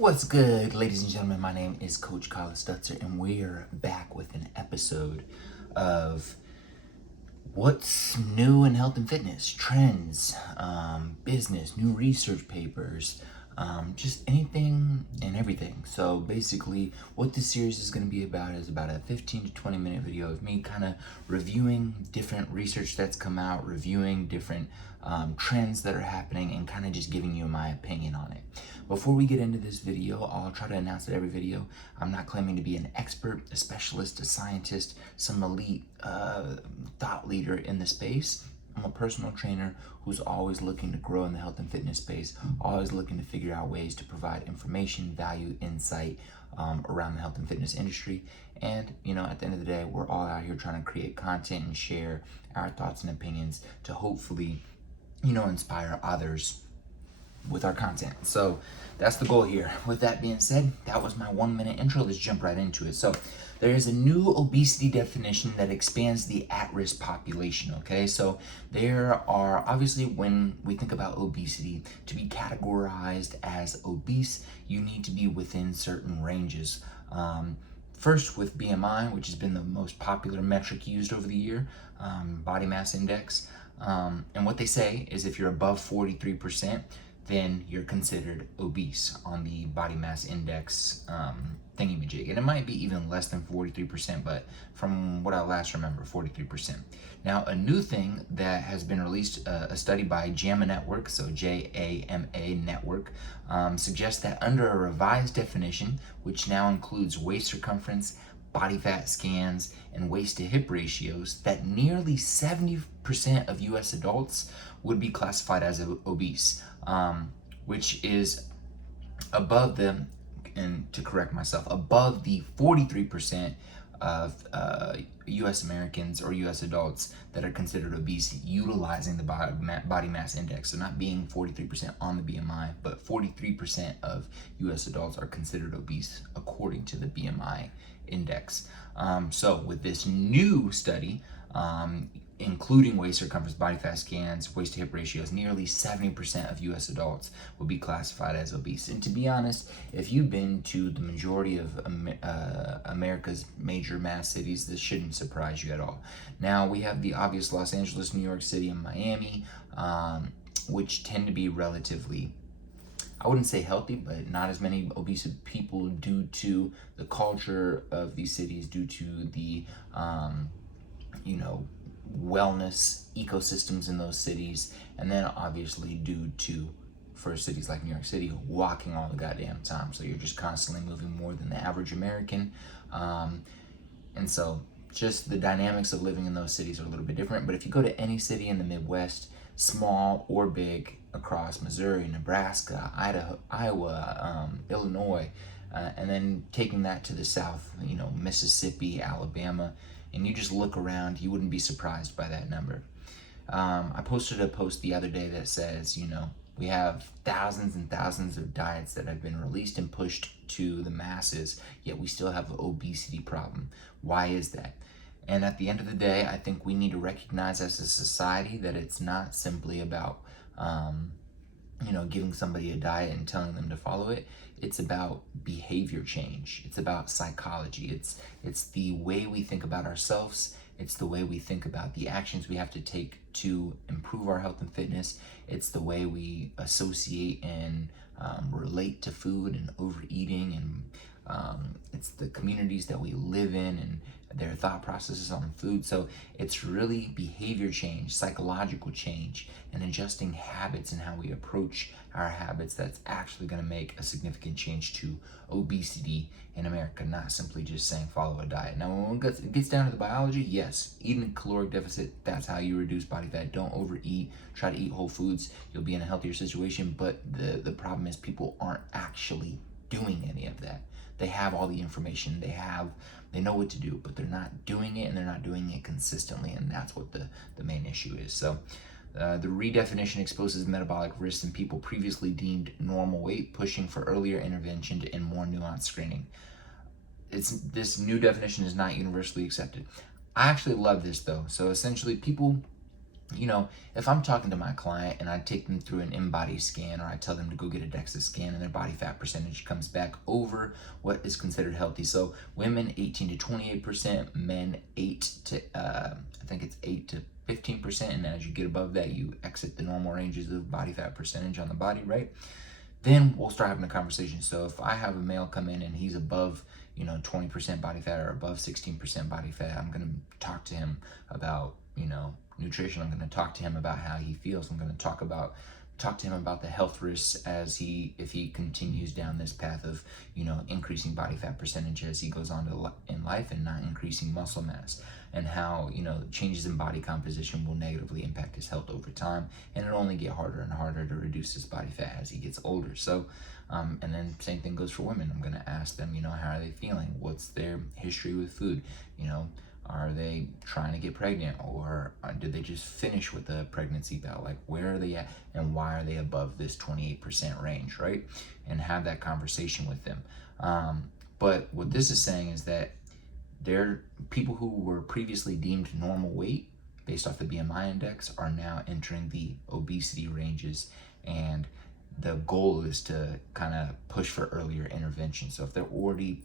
What's good, ladies and gentlemen? My name is Coach Stutzer, and we're back with an episode of what's new in health and fitness, trends, business, new research papers, just anything and everything. So basically, what this series is going to be about is about a 15 to 20 minute video of me kind of reviewing different research that's come out, reviewing different trends that are happening, and kind of just giving you my opinion on it. Before we get into this video, I'll try to announce that every video, I'm not claiming to be an expert, a specialist, a scientist, some elite thought leader in the space. I'm a personal trainer who's always looking to grow in the health and fitness space, always looking to figure out ways to provide information, value, insight around the health and fitness industry. And, at the end of the day, we're all out here trying to create content and share our thoughts and opinions to hopefully, inspire others with our content. So that's the goal here. With that being said, that was my 1 minute intro. Let's jump right into it. So there is a new obesity definition that expands the at-risk population, okay? So there are, obviously, when we think about obesity, to be categorized as obese, you need to be within certain ranges. First, with BMI, which has been the most popular metric used over the year, body mass index. And what they say is if you're above 43%, then you're considered obese on the body mass index thingamajig. And it might be even less than 43%, but from what I last remember, 43%. Now, a new thing that has been released, a study by JAMA Network, so JAMA Network, suggests that under a revised definition, which now includes waist circumference, body fat scans, and waist to hip ratios, that nearly 70% of US adults would be classified as obese, which is above the, and to correct myself, above the 43% of US Americans or US adults that are considered obese utilizing the body mass index. So not being 43% on the BMI, but 43% of US adults are considered obese according to the BMI index. So with this new study, including waist circumference, body fat scans, waist to hip ratios, nearly 70% of US adults will be classified as obese. And to be honest, if you've been to the majority of America's major mass cities, this shouldn't surprise you at all. Now, we have the obvious Los Angeles, New York City, and Miami, which tend to be relatively, I wouldn't say healthy, but not as many obese people due to the culture of these cities, due to the, wellness ecosystems in those cities, and then obviously due to, for cities like New York City, walking all the goddamn time. So you're just constantly moving more than the average American. And so just the dynamics of living in those cities are a little bit different. But if you go to any city in the Midwest, small or big, across Missouri, Nebraska, Idaho, Iowa, Illinois, and then taking that to the south, Mississippi, Alabama, and you just look around, you wouldn't be surprised by that number. I posted a post the other day that says, we have thousands and thousands of diets that have been released and pushed to the masses, yet we still have an obesity problem. Why is that? And at the end of the day, I think we need to recognize as a society that it's not simply about, giving somebody a diet and telling them to follow it. It's about behavior change. It's about psychology. It's the way we think about ourselves. It's the way we think about the actions we have to take to improve our health and fitness. It's the way we associate and relate to food and overeating, and it's the communities that we live in and their thought processes on food. So it's really behavior change, psychological change, and adjusting habits and how we approach our habits that's actually going to make a significant change to obesity in America, not simply just saying follow a diet. Now, when it gets down to the biology, yes, eating a caloric deficit, that's how you reduce body fat. Don't overeat. Try to eat whole foods. You'll be in a healthier situation. But the problem is people aren't actually doing any of that. They have all the information. They know what to do, but they're not doing it, and they're not doing it consistently, and that's what the main issue is. So the redefinition exposes metabolic risks in people previously deemed normal weight, pushing for earlier intervention and more nuanced screening. This new definition is not universally accepted. I actually love this though. So essentially, people you know, if I'm talking to my client and I take them through an in-body scan, or I tell them to go get a DEXA scan and their body fat percentage comes back over what is considered healthy. So women 18 to 28%, men 8 to I think it's 8 to 15%, and as you get above that, you exit the normal ranges of body fat percentage on the body, right? Then we'll start having a conversation. So if I have a male come in and he's above, 20% body fat or above 16% body fat, I'm going to talk to him about, nutrition. I'm going to talk to him about how he feels. I'm going to talk to him about the health risks if he continues down this path of, increasing body fat percentage as he goes on in life and not increasing muscle mass, and how, changes in body composition will negatively impact his health over time, and it'll only get harder and harder to reduce his body fat as he gets older. So, and then same thing goes for women. I'm going to ask them, how are they feeling? What's their history with food? Are they trying to get pregnant, or did they just finish with a pregnancy bout? Like, where are they at, and why are they above this 28% range, right? And have that conversation with them. But what this is saying is that they're people who were previously deemed normal weight based off the BMI index are now entering the obesity ranges, and the goal is to kind of push for earlier intervention. So if they're already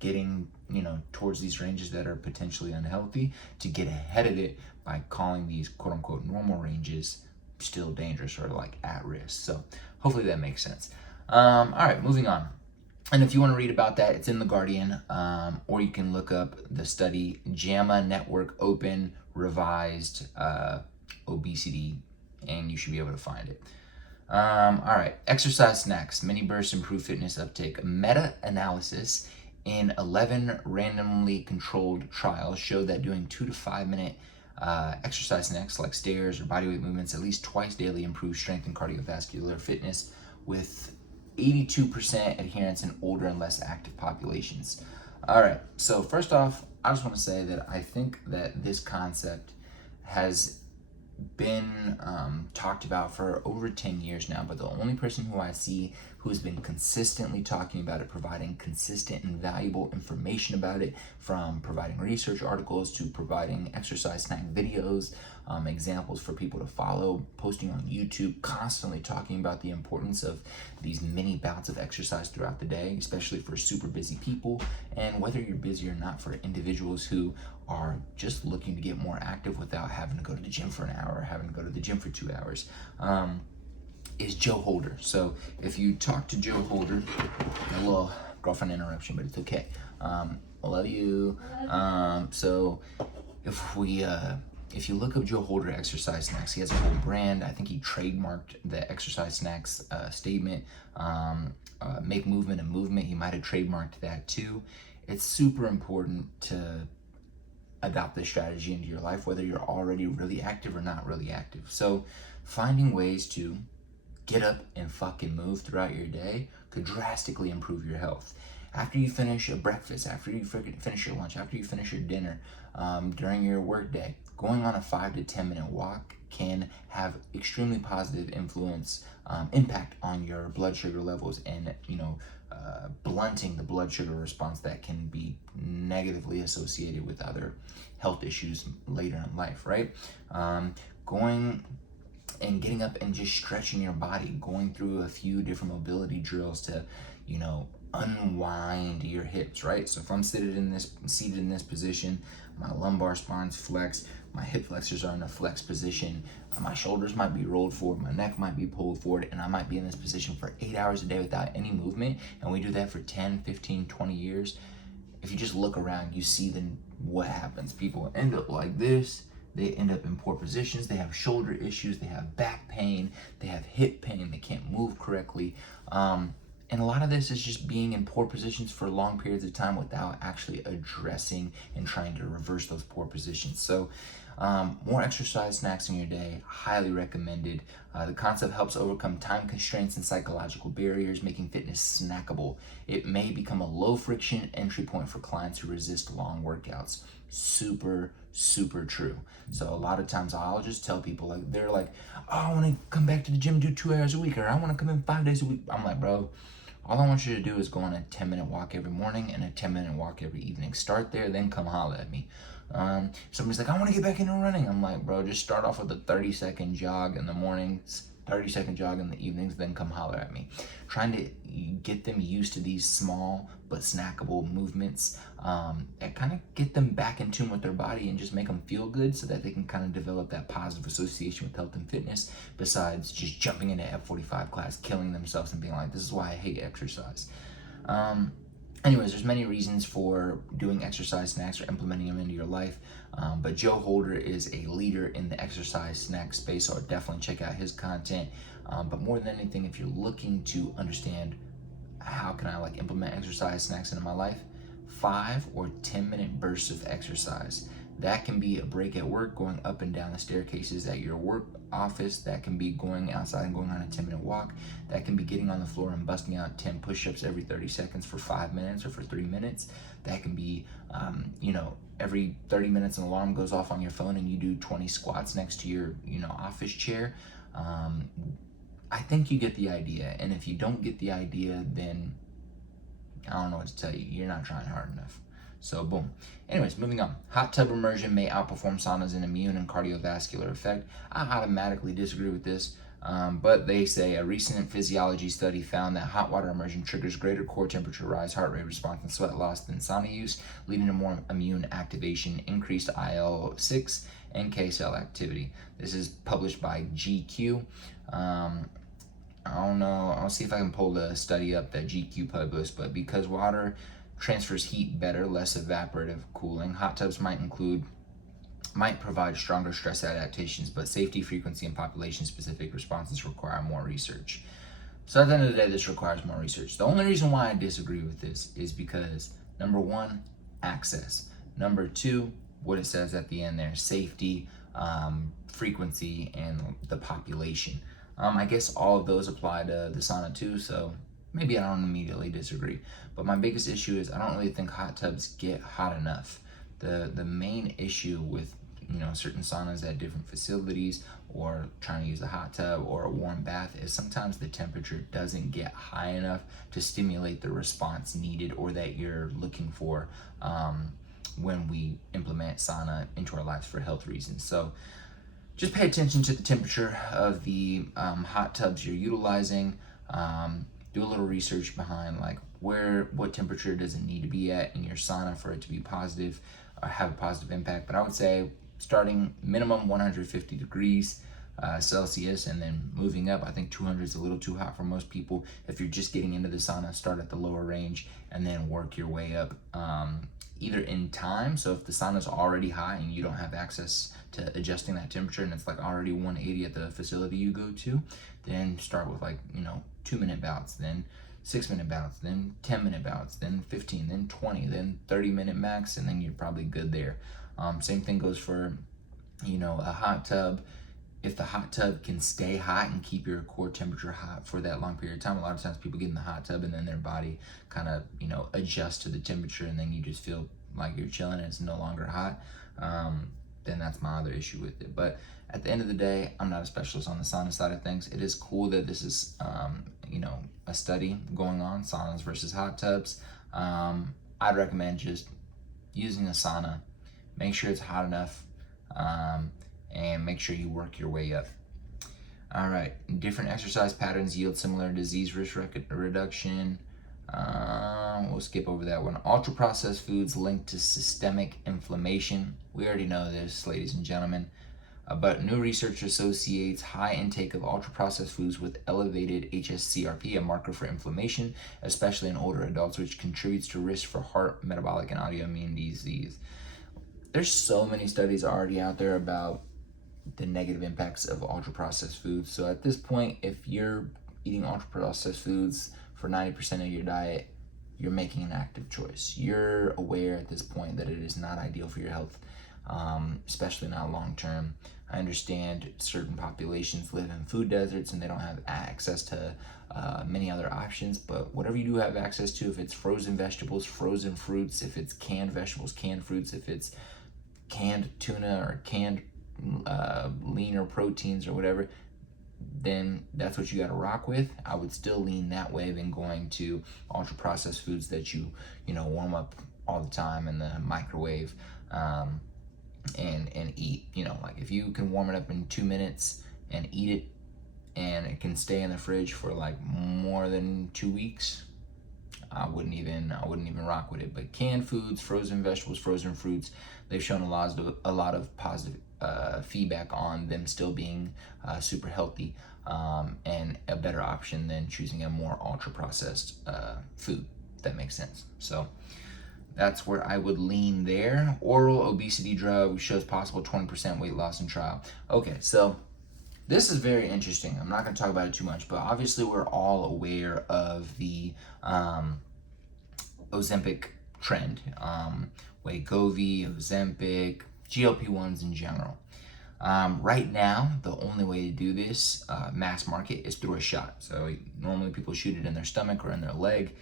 getting, towards these ranges that are potentially unhealthy, to get ahead of it by calling these quote unquote normal ranges still dangerous or like at risk. So hopefully that makes sense. All right, moving on. And if you want to read about that, it's in The Guardian, or you can look up the study JAMA Network Open Revised Obesity, and you should be able to find it. All right, exercise snacks, mini bursts improve fitness uptake. Meta-analysis in 11 randomly controlled trials showed that doing 2 to 5 minute exercise snacks like stairs or bodyweight movements at least twice daily improves strength and cardiovascular fitness, with 82% adherence in older and less active populations. All right, so first off, I just want to say that I think that this concept has been talked about for over 10 years now, but the only person who I see who has been consistently talking about it, providing consistent and valuable information about it, from providing research articles to providing exercise snack videos, examples for people to follow, posting on YouTube, constantly talking about the importance of these mini bouts of exercise throughout the day, especially for super busy people, and whether you're busy or not, for individuals who are just looking to get more active without having to go to the gym for an hour or having to go to the gym for 2 hours, is Joe Holder. So if you talk to Joe Holder, a little girlfriend interruption, but it's okay. I love you. So if you look up Joe Holder exercise snacks, he has a whole brand. I think he trademarked the exercise snacks statement. Make movement a movement. He might have trademarked that too. It's super important to adopt this strategy into your life, whether you're already really active or not really active. So finding ways to get up and fucking move throughout your day could drastically improve your health. After you finish a breakfast, after you finish your lunch, after you finish your dinner, during your work day, going on a 5 to 10 minute walk can have extremely positive impact on your blood sugar levels, and blunting the blood sugar response that can be negatively associated with other health issues later in life, right? Going and getting up and just stretching your body, going through a few different mobility drills to, unwind your hips, right? So if I'm seated in this position, my lumbar spine's flexed, my hip flexors are in a flex position, my shoulders might be rolled forward, my neck might be pulled forward, and I might be in this position for 8 hours a day without any movement, and we do that for 10, 15, 20 years. If you just look around, you see then what happens. People end up like this. They end up in poor positions. They have shoulder issues. They have back pain. They have hip pain. They can't move correctly. And a lot of this is just being in poor positions for long periods of time without actually addressing and trying to reverse those poor positions. So more exercise snacks in your day, highly recommended. The concept helps overcome time constraints and psychological barriers, making fitness snackable. It may become a low friction entry point for clients who resist long workouts. Super, super true. So a lot of times I'll just tell people, they're like, oh, I want to come back to the gym, do 2 hours a week, or I want to come in 5 days a week. I'm like, bro, All I want you to do is go on a 10-minute walk every morning and a 10-minute walk every evening. Start there, then come holler at me. Somebody's like, I want to get back into running. I'm like, bro, just start off with a 30-second jog in the mornings, 30-second jog in the evenings, then come holler at me. Trying to get them used to these small but snackable movements that kind of get them back in tune with their body and just make them feel good so that they can kind of develop that positive association with health and fitness, besides just jumping into F45 class, killing themselves and being like, this is why I hate exercise. Anyways, there's many reasons for doing exercise snacks or implementing them into your life, but Joe Holder is a leader in the exercise snack space, so I'll definitely check out his content. But more than anything, if you're looking to understand how can I like implement exercise snacks into my life, 5 or 10-minute bursts of exercise. That can be a break at work, going up and down the staircases at your work office. That can be going outside and going on a 10-minute walk. That can be getting on the floor and busting out 10 push-ups every 30 seconds for 5 minutes or for 3 minutes. That can be, every 30 minutes an alarm goes off on your phone and you do 20 squats next to your, office chair. I think you get the idea. And if you don't get the idea, then I don't know what to tell you. You're not trying hard enough. So boom. Anyways, moving on. Hot tub immersion may outperform saunas in immune and cardiovascular effect. I automatically disagree with this, but they say a recent physiology study found that hot water immersion triggers greater core temperature rise, heart rate response, and sweat loss than sauna use, leading to more immune activation, increased IL-6, and NK cell activity. This is published by GQ. I don't know. I'll see if I can pull the study up that GQ published, but because water transfers heat better, less evaporative cooling, hot tubs might provide stronger stress adaptations, but safety, frequency, and population-specific responses require more research. So at the end of the day, this requires more research. The only reason why I disagree with this is because, number one, access. Number two, what it says at the end there, safety, frequency, and the population. I guess all of those apply to the sauna too, so maybe I don't immediately disagree. But my biggest issue is I don't really think hot tubs get hot enough. The main issue with certain saunas at different facilities, or trying to use a hot tub or a warm bath, is sometimes the temperature doesn't get high enough to stimulate the response needed or that you're looking for when we implement sauna into our lives for health reasons. So just pay attention to the temperature of the hot tubs you're utilizing. Do a little research behind like what temperature does it need to be at in your sauna for it to be positive or have a positive impact. But I would say starting minimum 150 degrees Celsius, and then moving up. I think 200 is a little too hot for most people. If you're just getting into the sauna, start at the lower range and then work your way up either in time. So if the sauna is already high and you don't have access to adjusting that temperature and it's like already 180 at the facility you go to, then start with 2-minute bouts, then 6-minute bouts, then 10-minute bouts, then 15, then 20, then 30-minute max, and then you're probably good there. Same thing goes for a hot tub. If the hot tub can stay hot and keep your core temperature hot for that long period of time, a lot of times people get in the hot tub and then their body kind of adjusts to the temperature, and then you just feel like you're chilling and it's no longer hot. Then that's my other issue with it. But at the end of the day, I'm not a specialist on the sauna side of things. It is cool that this is a study going on, saunas versus hot tubs. I'd recommend just using a sauna. Make sure it's hot enough, and make sure you work your way up. All right, different exercise patterns yield similar disease risk reduction. We'll skip over that one. Ultra processed foods linked to systemic inflammation. We already know this, ladies and gentlemen. But new research associates high intake of ultra processed foods with elevated HSCRP, a marker for inflammation, especially in older adults, which contributes to risk for heart, metabolic, and autoimmune disease. There's so many studies already out there about the negative impacts of ultra processed foods. So at this point, if you're eating ultra processed foods for 90% of your diet, you're making an active choice. You're aware at this point that it is not ideal for your health, especially not long term. I understand certain populations live in food deserts and they don't have access to many other options, but whatever you do have access to, if it's frozen vegetables, frozen fruits, if it's canned vegetables, canned fruits, if it's canned tuna or canned leaner proteins or whatever, then that's what you got to rock with. I would still lean that way than going to ultra processed foods that you warm up all the time in the microwave, and eat. Like if you can warm it up in 2 minutes and eat it, and it can stay in the fridge for like more than 2 weeks, I wouldn't even rock with it. But canned foods, frozen vegetables, frozen fruits, they've shown a lot of positive feedback on them still being super healthy, and a better option than choosing a more ultra processed food, if that makes sense. So that's where I would lean there. Oral obesity drug shows possible 20% weight loss in trial. Okay, so this is very interesting. I'm not going to talk about it too much, but obviously we're all aware of the Ozempic trend. Wegovy, Ozempic, GLP-1s in general. Right now, the only way to do this mass market is through a shot. So normally people shoot it in their stomach or in their leg.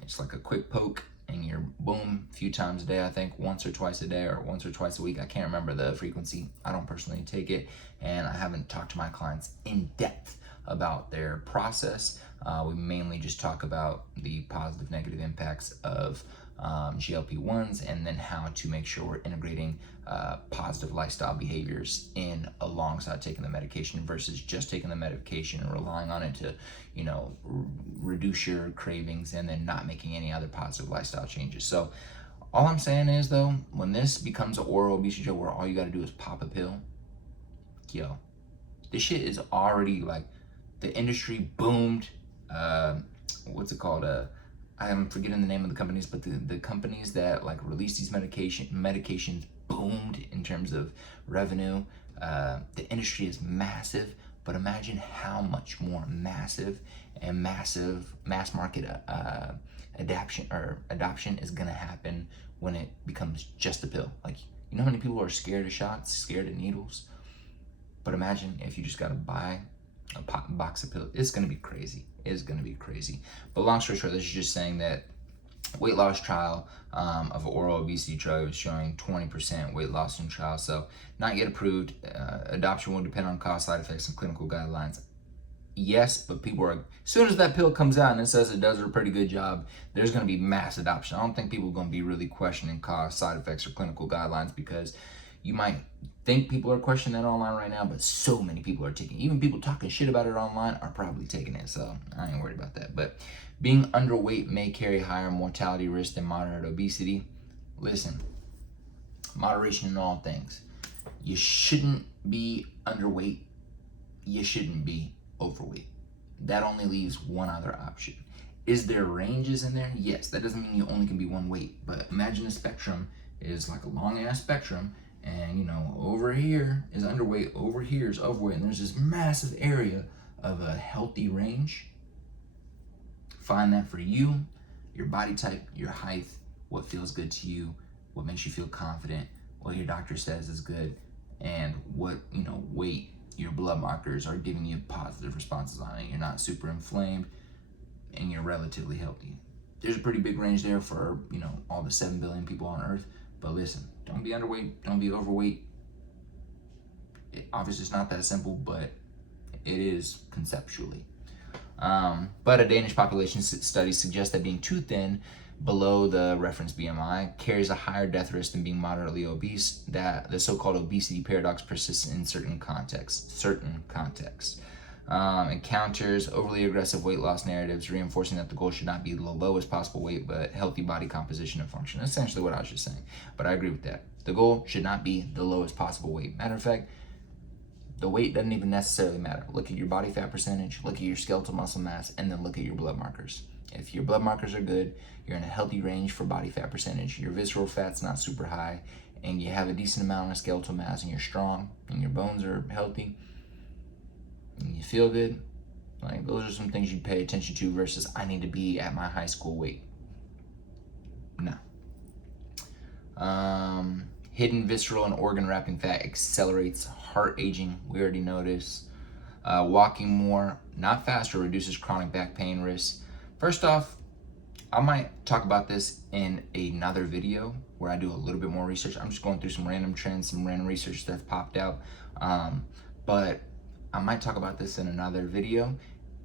It's like a quick poke, and you're boom, a few times a day, I think, once or twice a day or once or twice a week. I can't remember the frequency. I don't personally take it, and I haven't talked to my clients in depth about their process. We mainly just talk about the positive, negative impacts of GLP-1s, and then how to make sure we're integrating positive lifestyle behaviors in alongside taking the medication versus just taking the medication and relying on it to, reduce your cravings and then not making any other positive lifestyle changes. So all I'm saying is, though, when this becomes an oral obesity drug where all you got to do is pop a pill, this shit is already like, the industry boomed. What's it called? I'm forgetting the name of the companies, but the companies that like release these medications boomed in terms of revenue. The industry is massive, but imagine how much more massive mass market adoption is gonna happen when it becomes just a pill. Like, how many people are scared of shots, scared of needles? But imagine if you just gotta buy a box of pills. It's gonna be crazy. It's gonna be crazy. But long story short, this is just saying that weight loss trial of oral obesity drug is showing 20% weight loss in trial. So not yet approved. Adoption will depend on cost, side effects, and clinical guidelines. Yes, but people are, as soon as that pill comes out and it says it does a pretty good job, there's going to be mass adoption. I don't think people are going to be really questioning cost, side effects, or clinical guidelines, because you might think people are questioning that online right now, but so many people are taking it. Even people talking shit about it online are probably taking it, so I ain't worried about that. But being underweight may carry higher mortality risk than moderate obesity. Listen, moderation in all things. You shouldn't be underweight. You shouldn't be overweight. That only leaves one other option. Is there ranges in there? Yes. That doesn't mean you only can be one weight, but imagine a spectrum is like a long ass spectrum, and over here is underweight, over here is overweight, and there's this massive area of a healthy range. Find that for you, your body type, your height, what feels good to you, what makes you feel confident, what your doctor says is good, and what weight your blood markers are giving you positive responses on it. You're not super inflamed, and you're relatively healthy. There's a pretty big range there for all the 7 billion people on Earth. But listen, don't be underweight, don't be overweight. Obviously, it's not that simple, but it is conceptually. But a Danish population study suggests that being too thin, below the reference BMI, carries a higher death risk than being moderately obese. That the so-called obesity paradox persists in certain contexts. It counters overly aggressive weight loss narratives, reinforcing that the goal should not be the lowest possible weight, but healthy body composition and function. That's essentially what I was just saying, but I agree with that. The goal should not be the lowest possible weight. Matter of fact, the weight doesn't even necessarily matter. Look at your body fat percentage, look at your skeletal muscle mass, and then look at your blood markers. If your blood markers are good, you're in a healthy range for body fat percentage, your visceral fat's not super high, and you have a decent amount of skeletal mass, and you're strong, and your bones are healthy, and you feel good, like those are some things you pay attention to versus I need to be at my high school weight. No. Hidden visceral and organ wrapping fat accelerates heart aging. We already know this. Walking more, not faster, reduces chronic back pain risk. First off, I might talk about this in another video where I do a little bit more research. I'm just going through some random trends, some random research that have popped out. But I might talk about this in another video.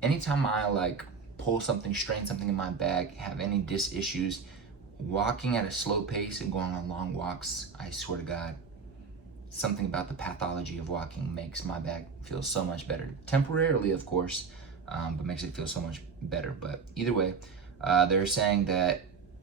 Anytime I like pull something, strain something in my back, have any disc issues, walking at a slow pace and going on long walks, I swear to God, something about the pathology of walking makes my back feel so much better. Temporarily, of course, but makes it feel so much better. But either way, they're saying that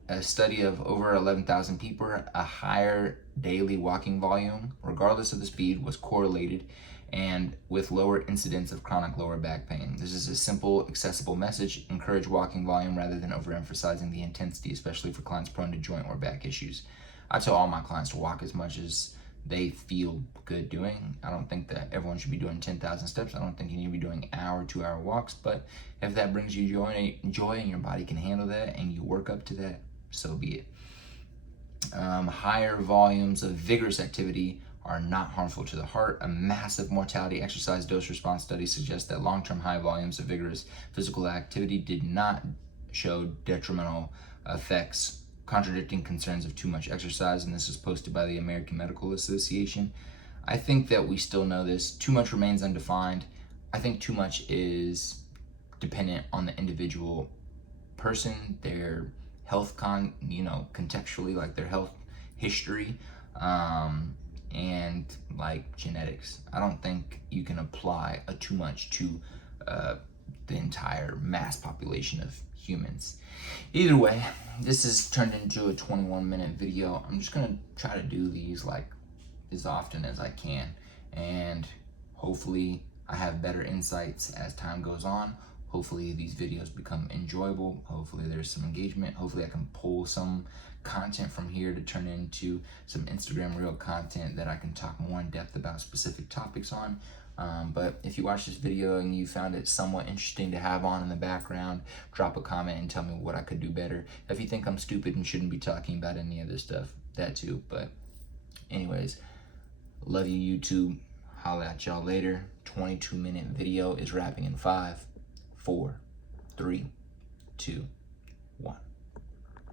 a study of over 11,000 people, a higher daily walking volume, regardless of the speed, was correlated and with lower incidence of chronic lower back pain. This is a simple, accessible message. Encourage walking volume rather than overemphasizing the intensity, especially for clients prone to joint or back issues. I tell all my clients to walk as much as they feel good doing. I don't think that everyone should be doing 10,000 steps. I don't think you need to be doing hour, 2 hour walks, but if that brings you joy and your body can handle that and you work up to that, so be it. Higher volumes of vigorous activity are not harmful to the heart. A massive mortality exercise dose response study suggests that long-term high volumes of vigorous physical activity did not show detrimental effects, contradicting concerns of too much exercise, and this was posted by the American Medical Association. I think that we still know this. Too much remains undefined. I think too much is dependent on the individual person, their health contextually, like their health history, and like genetics. I don't think you can apply a too much to the entire mass population of humans. Either way, this has turned into a 21-minute video. I'm just gonna try to do these like as often as I can, and hopefully I have better insights as time goes on. Hopefully these videos become enjoyable. Hopefully there's some engagement. Hopefully I can pull some content from here to turn into some Instagram reel content that I can talk more in depth about specific topics on. But if you watched this video and you found it somewhat interesting to have on in the background, drop a comment and tell me what I could do better. If you think I'm stupid and shouldn't be talking about any of this stuff, that too. But anyways, love you, YouTube. Holla at y'all later. 22-minute video is wrapping in 5, 4, 3, 2,